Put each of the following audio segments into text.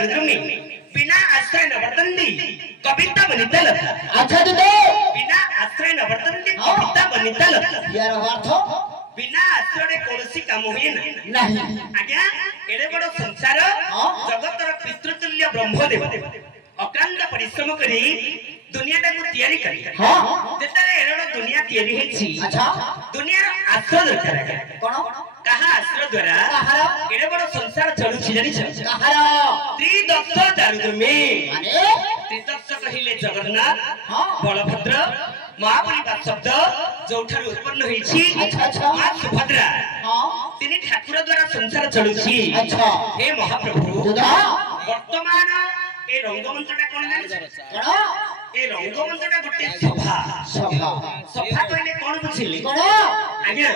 दारुद्र में बिना आश्रय न वर्तन्ति कविता बनिता लता। अच्छा दीदी बिना आश्रय न वर्तन्ति कविता बनिता लता। यार अर्थ बिना आश्रय कोनोसी काम हुए ना नहीं आज्ञा एडे बड़ संसार जगतर पितृतुल्य ब्रह्मदेव अक्रांत परिश्रम करी दुनिया को तैयारी करी हां जेतरे एडो दुनिया तैयारी हेछि अच्छा दुनिया आश्रय दरकार है कोन कहा आश्रय द्वारा कहार एडे बड़ संसार चलु छि जानि छ कहार त्रिदक्ष दारुद्र में माने त्रिदक्ष कहिले जगन्नाथ हां बलभद्र महाबली बात शब्द जोठार उत्पन्न होईछि अच्छा अच्छा मां सुभद्रा हां तिनी ठाकुर द्वारा संसार चलु छि अच्छा हे महाप्रभु दादा वर्तमान ए रंगमंचटा कोन जानि कोन ए रंगमंचटा गोटे सभा सभा सभा कहले कोन बुझिले कोन आज्ञा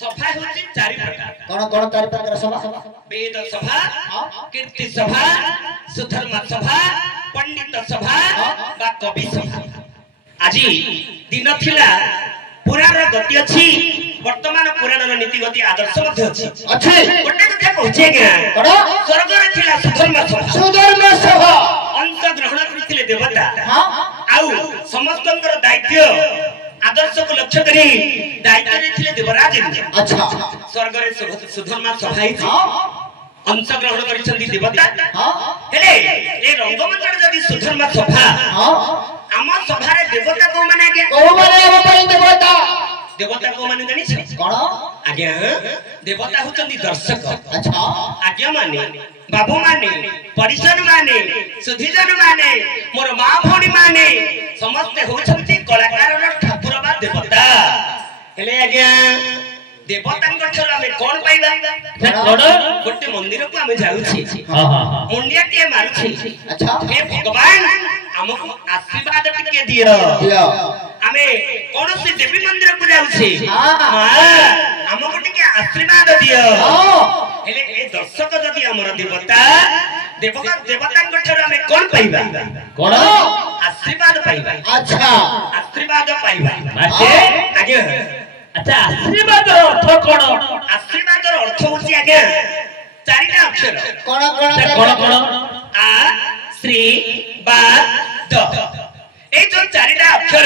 सभा होछि चारि प्रकार कोन चारि प्रकार सभा वेद सभा कीर्ति सभा सुधर्म सभा पंडित सभा बा कवि सभा आजी दिन थिला पुराण गति अछि वर्तमान पुराण नीति गति आदर्श मध्ये अछि अछि गोटे कथा कहछे के कोन स्वर्ग रे थिला सुधर्म सभा अंश ग्रहण करथिले देवता हां आउ समस्तंकर दायित्व आदर्श को लक्ष्य करी दायित्व रे थिले देवराज अच्छा स्वर्ग रे सुधर्म सभा हि अंश ग्रहण करिसंती देवता हां हेले ए रंगमंचर जदी सुधर्म सभा हां आम सभा रे देवता को माने के को माने हम पई देवता को माने जानि छ कोन आज्ञा देवता होचंती दर्शक अच्छा आज्ञा माने बाबू माने परिजन माने सुधीजन माने मोर मां भौणी माने समस्त होचंती कलाकार र ठाकुर बा देवता हेले आज्ञा देवतांग ठर हमें कोन पाइबा कोन गोटे मंदिर को हमें जाउछि हां हां मुंडिया के मारुछि अच्छा हे भगवान हमको आशीर्वाद टिके दियो हमें कोनोसी देवी मंदिर को जाउछि हां हमको टिके आशीर्वाद दियो हेले ए दर्शक जदी हमर देवता देवतांग ठर हमें कोन पाइबा कोन आशीर्वाद पाइबा अच्छा आशीर्वाद पाइबा माते आगे अच्छा आशीर्वाद अर्थ कोन आशीर्वाद अर्थ होछि आगे चारिटा अक्षर कोन आ श्री बा द ए जो चारिटा अक्षर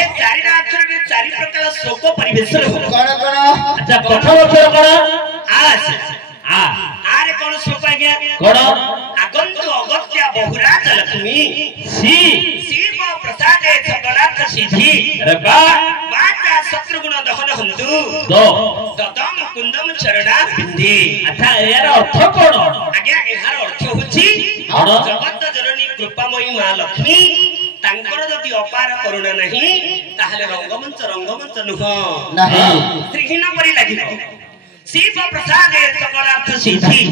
ए चारिटा अक्षर के चारि प्रकार श्लोक परिवेशन हो कोन अच्छा प्रथम अक्षर कोन आ रे कोन श्लोक आगे कोन आगंतु अगत्या बहुराज लक्ष्मी सी शिव प्रसादे सकलार्थ सिद्धि अरे वाह माता शत्रुगुण दहन हंतु दो ददम कुंदम चरणा बिंदी अच्छा यार अर्थ कोन आज्ञा एहार अर्थ होछि जगत जननी कृपामयी मां लक्ष्मी तांकर जदि अपार करुणा नहीं ताहले रंगमंच नुह नहीं श्रीहीन परि लागिबो शिव प्रसादे सकलार्थ सिद्धि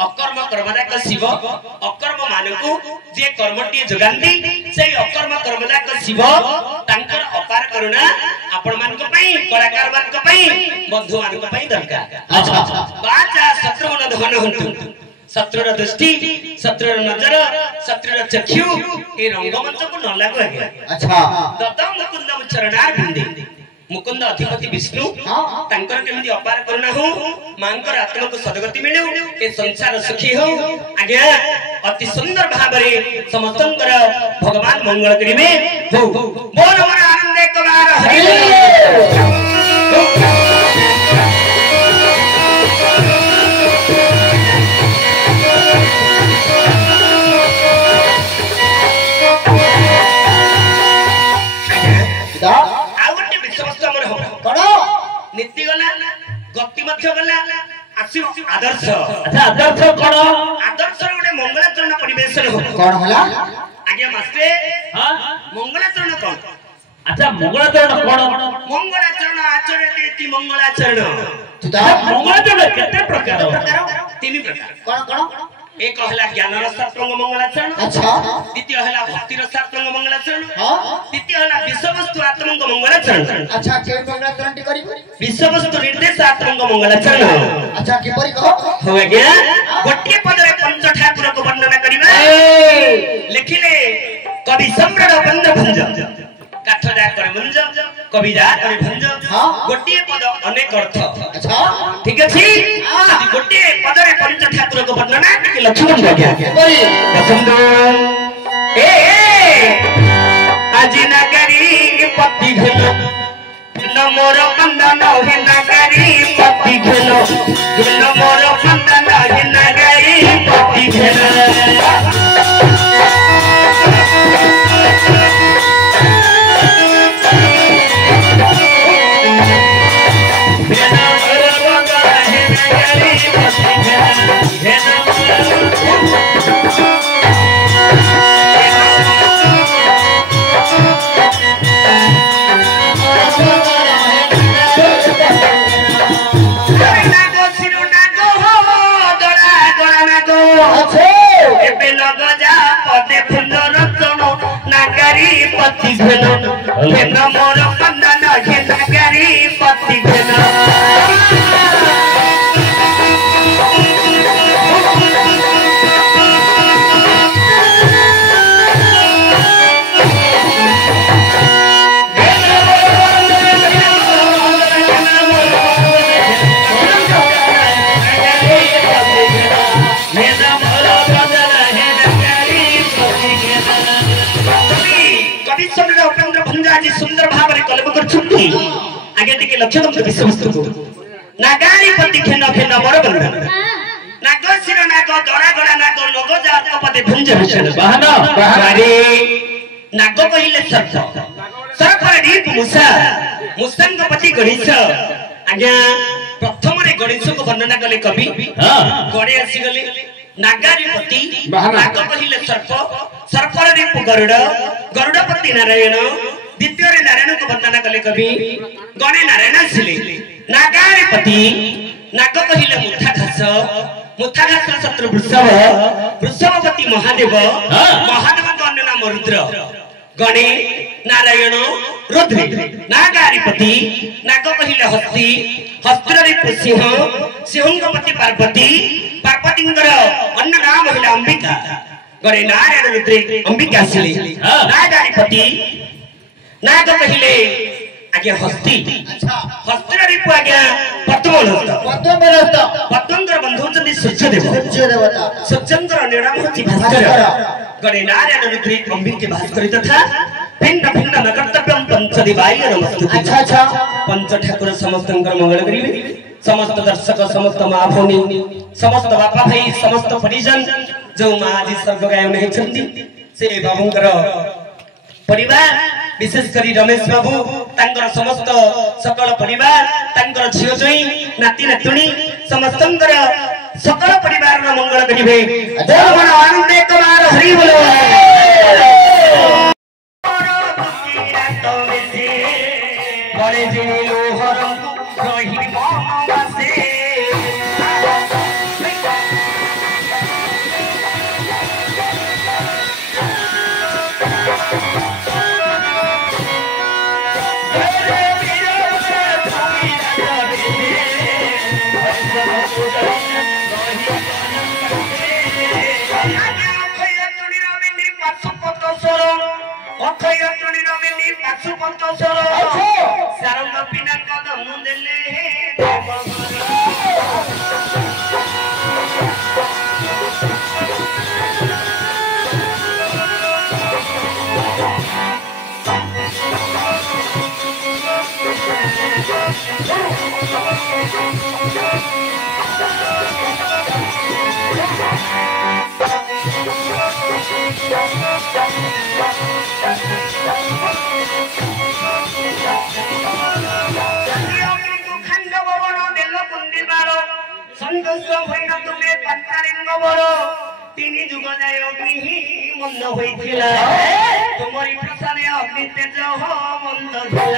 अकर्म कर्मदायक शिव अकर्म मानकु जे कर्मटी जोगांती सेई अकर्म कर्मदायक शिव तांकर अपार करुणा आपण मानक पई कलाकार मानक पई बंधु मानक पई दरकार अच्छा बाचा शत्रुघ्न धन हंतु शत्रुर दृष्टि शत्रुर नजर शत्रुर चक्षु ए रंगमंच को न लागो है अच्छा दतम मुकुंद चरणा बिंदी मुकुंद अधिपति विष्णु तांकर केमिति अपार करुणा हो मांकर आत्मा को सदगति मिलु ए संसार सुखी हो आज्ञा अति सुंदर भाबरे समस्तंकर भगवान मंगल करिवे हो बोल मोर आनंदे कुमार हरि नीति गला गति मध्य गला आसी आदर्श अच्छा आदर्श कोन आदर्श गोटे मंगलाचरण परिवेशन हो कोन होला आज्ञा मास्टर हां मंगलाचरण कोन अच्छा मंगलाचरण कोन मंगलाचरण आचरते मंगलाचरण मंगलाचरण केते प्रकार तीन प्रकार कोन एक हला ज्ञान रसात्मक मंगलाचरण अच्छा द्वितीय हला भक्ति रसात्मक मंगलाचरण हां तृतीय हला विषवस्तु आत्मक मंगलाचरण अच्छा के मंगलाचरण टी करी विषवस्तु निर्देशात्मक मंगलाचरण अच्छा के परि कहो हो गया गोटे पदरे पंच ठाकुर को वर्णना करिबा लिखिले कवि सम्राट बंद भंज काठजा करे भंज कवि जा करे भंज गोटे पद अनेक अर्थ अच्छा ठीक अछि गोटे पदरे पंच ठाकुर को वर्णना ଟିକେ ଲକ୍ଷ୍ମଣ ଆଜ୍ଞା ପସନ୍ଦ আজি নাগারি পতি ঘেল মোর বন্ধন হে নাগারি পতি ঘেল মোর বন্ধন হে নাগারি পতি ঘেল पति घन घन मोर बंधन हे नागरी पति घन सुंदर भाव में कलम कर छुट्टी आगे दिखे लक्ष्य तुम विषय वस्तु को नागारी पति खेन खेन मोर बंधन नागो सिर नागो दरा गड़ा नागो लोगो जात पते भुंज भूषण बहना अरे नागो कहिले सर्प सर्प रे दीप मुसा मुसंग पति गणेश आज्ञा प्रथम रे गणेश को वर्णना कले कवि गणे आसी गले नागारी पति नागो कहिले सर्प सर्प रे दीप गरुड़ गरुड़पति नारायण द्वितीय रे नारायण को वर्णना कले कवि गणे नारायण आसिले नागारी पति नाग कहिले मुथा घास शत्रु वृषभ वृषभपति महादेव महादेव को अन्य नाम रुद्र गणे नारायण रुद्र नागारी पति नाग कहिले हस्ती हस्तर रे सिंह सिंह पति पार्वती पार्वती अन्य नाम होला अंबिका गणे नारायण रुद्र अंबिका आसिले नागारी पति नाग कहिले आज्ञा हस्ती हस्तर रे आज्ञा पद्मनस्त बंधु चंदी सूर्य देवता सूर्यचंद्र निर्णाम होची भास्कर गणे नारायण रुद्र अंबिके भास्कर तथा भिन्न भिन्न नकर्तव्यम पंचदिवाय नमस्तुते अच्छा पंच ठाकुर समस्त मंगल करिवे समस्त दर्शक समस्त मां भौनी समस्त बापा भाई समस्त परिजन जो मां आज स्वर्ग गायन नहीं छंदी से बाबूंकर परिवार विशेष करी रमेश बाबू तांकर समस्त सकल परिवार तांकर झियो जोई नाती नातुणी समस्तंकर सकल परिवार रो मंगल करिवे बोल मन आनंद कुमार हरि बोलो बड़े जिनी लोहर रही मनवासे তিনি যুগ যায় অগ্নি মন্দ হয়েছিল তোমারই প্রসাদে অগ্নি তেজ মন্দ ছিল